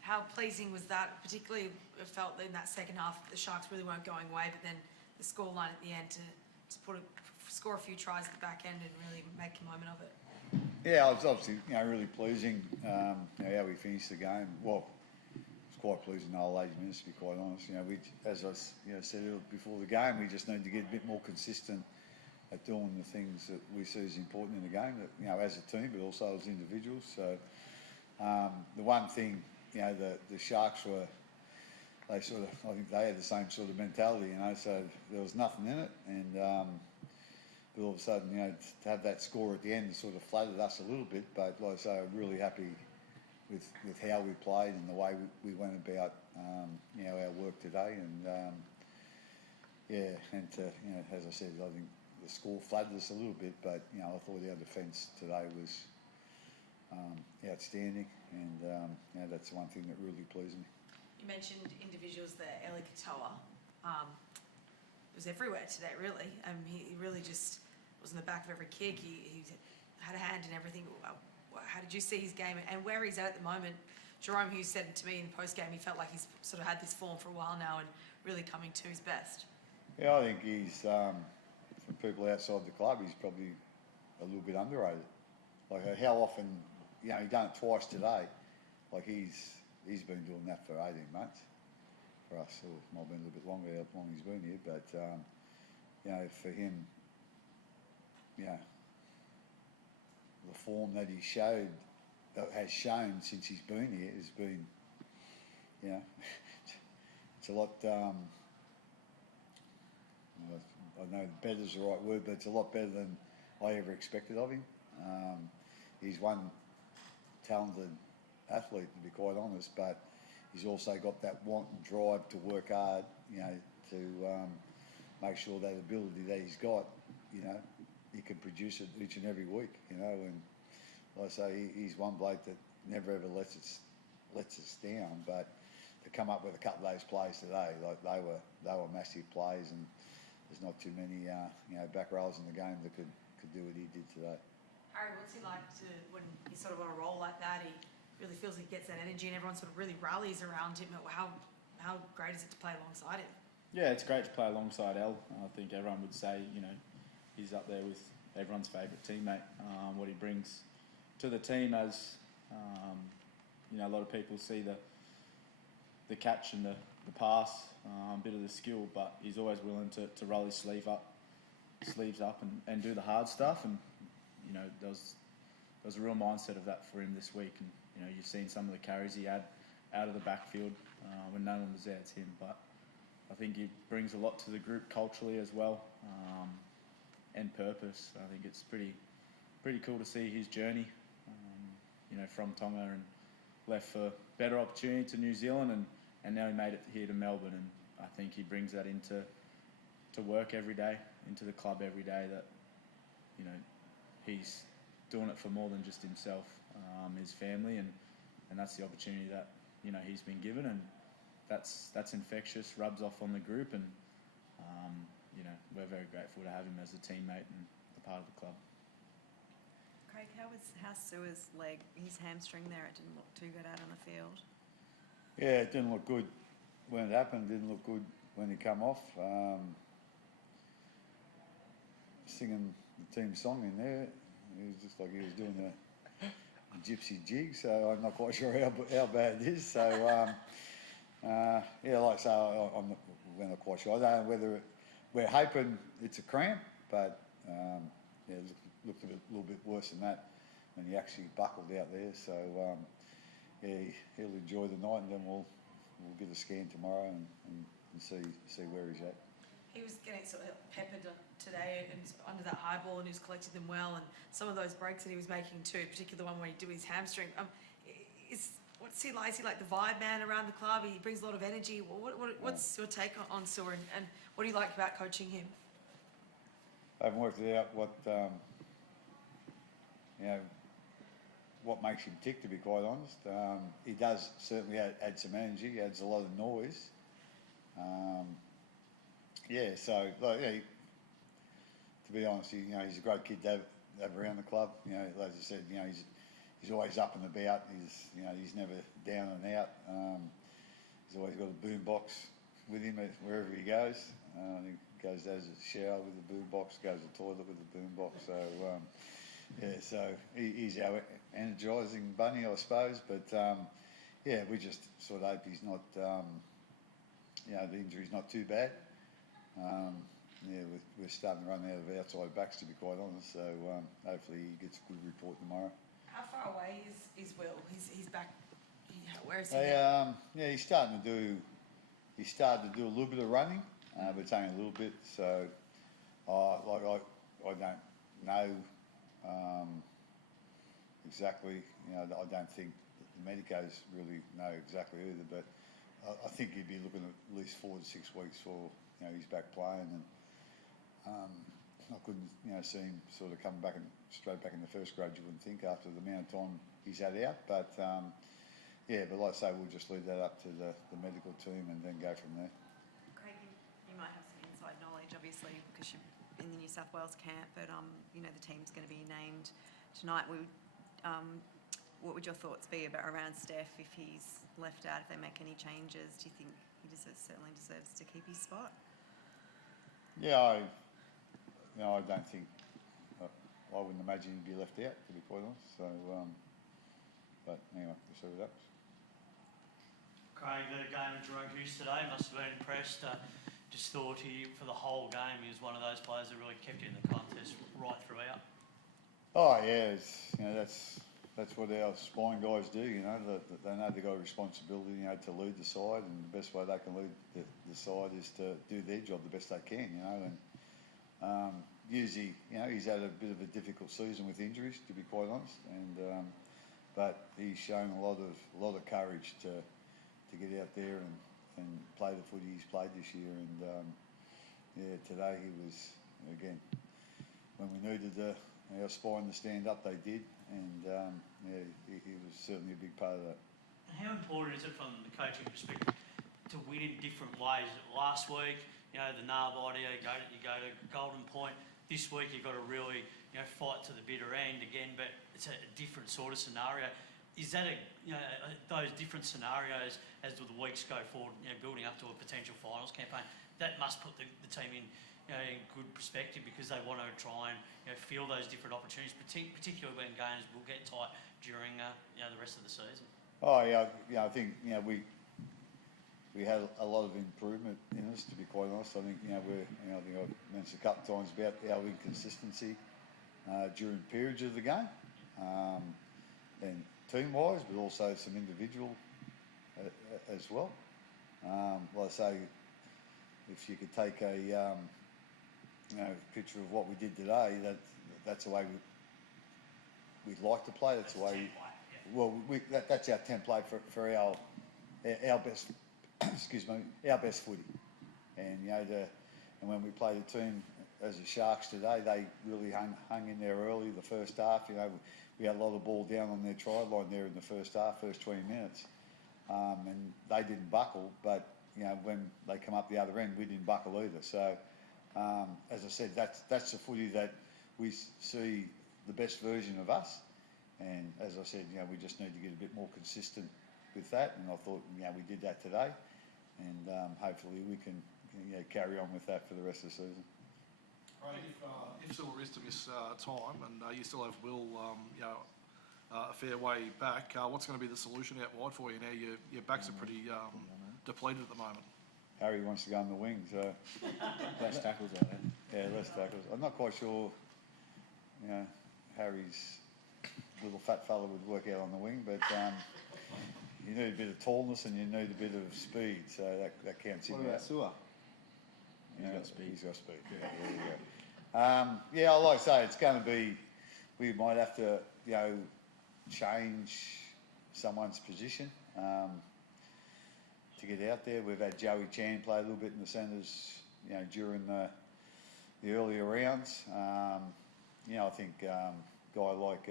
how pleasing was that? Particularly, it felt in that second half the Sharks really weren't going away, but then the scoreline at the end to score a few tries at the back end and really make a moment of it. Yeah, it was obviously really pleasing how we finished the game. Well, it was quite pleasing the whole 80 minutes, to be quite honest. We, as I said before the game, we just need to get a bit more consistent at doing the things that we see as important in the game, that, as a team, but also as individuals. So the one thing, the Sharks were, I think they had the same sort of mentality, so there was nothing in it, and but all of a sudden, to have that score at the end sort of flattered us a little bit, but like I say, I'm really happy with how we played and the way we went about, our work today, and and to, as I said, I think the score flattered us a little bit, but I thought our defence today was outstanding, and that's one thing that really pleased me. You mentioned individuals there, Eli Katoa. Was everywhere today, really. He really just was in the back of every kick. He had a hand in everything. How did you see his game and where he's at the moment? Jerome Hughes said to me in the post-game he felt like he's sort of had this form for a while now and really coming to his best. Yeah, I think he's, for people outside the club, he's probably a little bit underrated. Like how often, he done it twice today. Like he's been doing that for 18 months. For us, it might have been a little bit longer how long he's been here, but for him, the form that he has shown since he's been here has been, it's a lot. I know better is the right word, but it's a lot better than I ever expected of him. He's one talented athlete, to be quite honest, but he's also got that want and drive to work hard, to make sure that ability that he's got, he can produce it each and every week, and like I say, he's one bloke that never ever lets us down, but to come up with a couple of those plays today, like they were massive plays, and there's not too many, back rows in the game that could do what he did today. Harry, what's he like when he's sort of on a roll like that? He really feels he gets that energy and everyone sort of really rallies around him. How great is it to play alongside him? Yeah, it's great to play alongside El. I think everyone would say, he's up there with everyone's favourite teammate. What he brings to the team as, a lot of people see the catch and the pass, a bit of the skill, but he's always willing to roll his sleeves up and do the hard stuff. And, there was a real mindset of that for him this week. And, you've seen some of the carries he had out of the backfield when no one was there. It's him. But I think he brings a lot to the group culturally as well, and purpose. I think it's pretty cool to see his journey, from Tonga and left for better opportunity to New Zealand, and now he made it here to Melbourne. And I think he brings that into work every day, into the club every day, that, he's doing it for more than just himself, his family, and that's the opportunity that, he's been given, and that's infectious, rubs off on the group, and we're very grateful to have him as a teammate and a part of the club. Craig, how's Sua's leg, his hamstring there? It didn't look too good out on the field. Yeah, it didn't look good when it happened. Didn't look good when he come off. Singing the team song in there, it was just like he was doing a gypsy jig. So I'm not quite sure how bad it is. So like I say, we're not quite sure. I don't know whether we're hoping it's a cramp, but it looked a little bit worse than that when he actually buckled out there. So he'll enjoy the night, and then we'll get a scan tomorrow and see where he's at. He was getting sort of peppered today and under that high ball, and he was collecting them well. And some of those breaks that he was making too, particularly the one where he did his hamstring. What's he like? Is he like the vibe man around the club? He brings a lot of energy. What's your take on Sua, and what do you like about coaching him? I haven't worked it out what makes him tick, to be quite honest. He does certainly add some energy. He adds a lot of noise. To be honest, he's a great kid to have around the club. As I said, he's he's always up and about. He's never down and out. He's always got a boom box with him wherever he goes. He goes to the shower with the boom box, goes to the toilet with the boom box. So so he's our energising bunny, I suppose. But we just sort of hope he's not, the injury's not too bad. We're starting to run out of outside backs, to be quite honest. So hopefully he gets a good report tomorrow. How far away is Will? He's back. Where is he? He's starting to do. He started to do a little bit of running, but it's only a little bit. So, I don't know exactly. I don't think the medicos really know exactly either. But I think he'd be looking at least 4 to 6 weeks for he's back playing, and I couldn't see him sort of coming back and straight back in the first grade. You wouldn't think after the amount of time he's had out, but but like I say, we'll just leave that up to the medical team and then go from there. Craig, you might have some inside knowledge, obviously, because you're in the New South Wales camp, but the team's going to be named tonight. What would your thoughts be around Steph if he's left out, if they make any changes? Do you think he certainly deserves to keep his spot? Yeah, I don't think. I wouldn't imagine he'd be left out, to be quite honest. So, but anyway, we'll see what happens. Craig, the game of Jerome Hughes today must have been impressed. Just thought for the whole game, he was one of those players that really kept you in the contest right throughout. Oh yeah, that's what our spine guys do. They know they've got a responsibility, to lead the side, and the best way they can lead the side is to do their job the best they can. And usually, he's had a bit of a difficult season with injuries, to be quite honest, and but he's shown a lot of courage to get out there and play the footy he's played this year. And today he was, again, when we needed our spine to stand up, they did, and he was certainly a big part of that. How important is it from the coaching perspective to win in different ways? Last week, the Narbody, you go to Golden Point. This week you've got to really, fight to the bitter end again, but it's a different sort of scenario. Is that those different scenarios as the weeks go forward, building up to a potential finals campaign? That must put the team in good perspective, because they want to try and feel those different opportunities, particularly when games will get tight during the rest of the season. Oh yeah, I think we had a lot of improvement in us, to be quite honest. I think I think I've mentioned a couple of times about our inconsistency during periods of the game, and team-wise, but also some individual as well. Like I say, if you could take a picture of what we did today, that's the way we'd like to play. That's the way. That's our template for our best. Excuse me, our best footy. And and when we played a team as the Sharks today, they really hung in there early. The first half, we had a lot of ball down on their try line there in the first half, first 20 minutes, and they didn't buckle. But when they come up the other end, we didn't buckle either. So, as I said, that's the footy that we see the best version of us. And as I said, we just need to get a bit more consistent with that. And I thought, we did that today, and hopefully we can carry on with that for the rest of the season. Craig, if Silver is to miss time, and you still have Will, a fair way back, what's going to be the solution out wide for you now? Your backs are pretty depleted at the moment. Harry wants to go on the wing, so Less tackles, I think. yeah, less tackles. I'm not quite sure. Harry's little fat fella would work out on the wing, but you need a bit of tallness and you need a bit of speed, so that counts in. What about Sewer? He's got speed. He's got speed. Yeah, there you go. I like to say it's going to be. We might have to, change someone's position to get out there. We've had Joey Chan play a little bit in the centres, during the earlier rounds. I think a guy like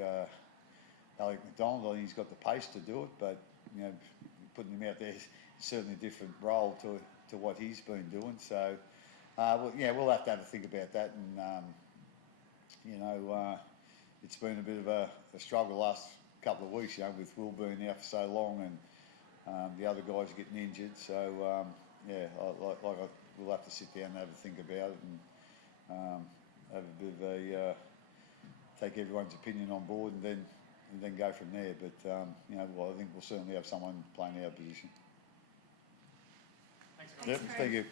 Alec McDonald, I think he's got the pace to do it, but putting him out there is certainly a different role to what he's been doing. So we'll have to have a think about that, and it's been a bit of a struggle last couple of weeks, with Will being out for so long and the other guys getting injured. So, we'll have to sit down and have a think about it and have a bit of a take everyone's opinion on board and then go from there. But I think we'll certainly have someone playing our position. Thanks, Yep, Craig. thank you.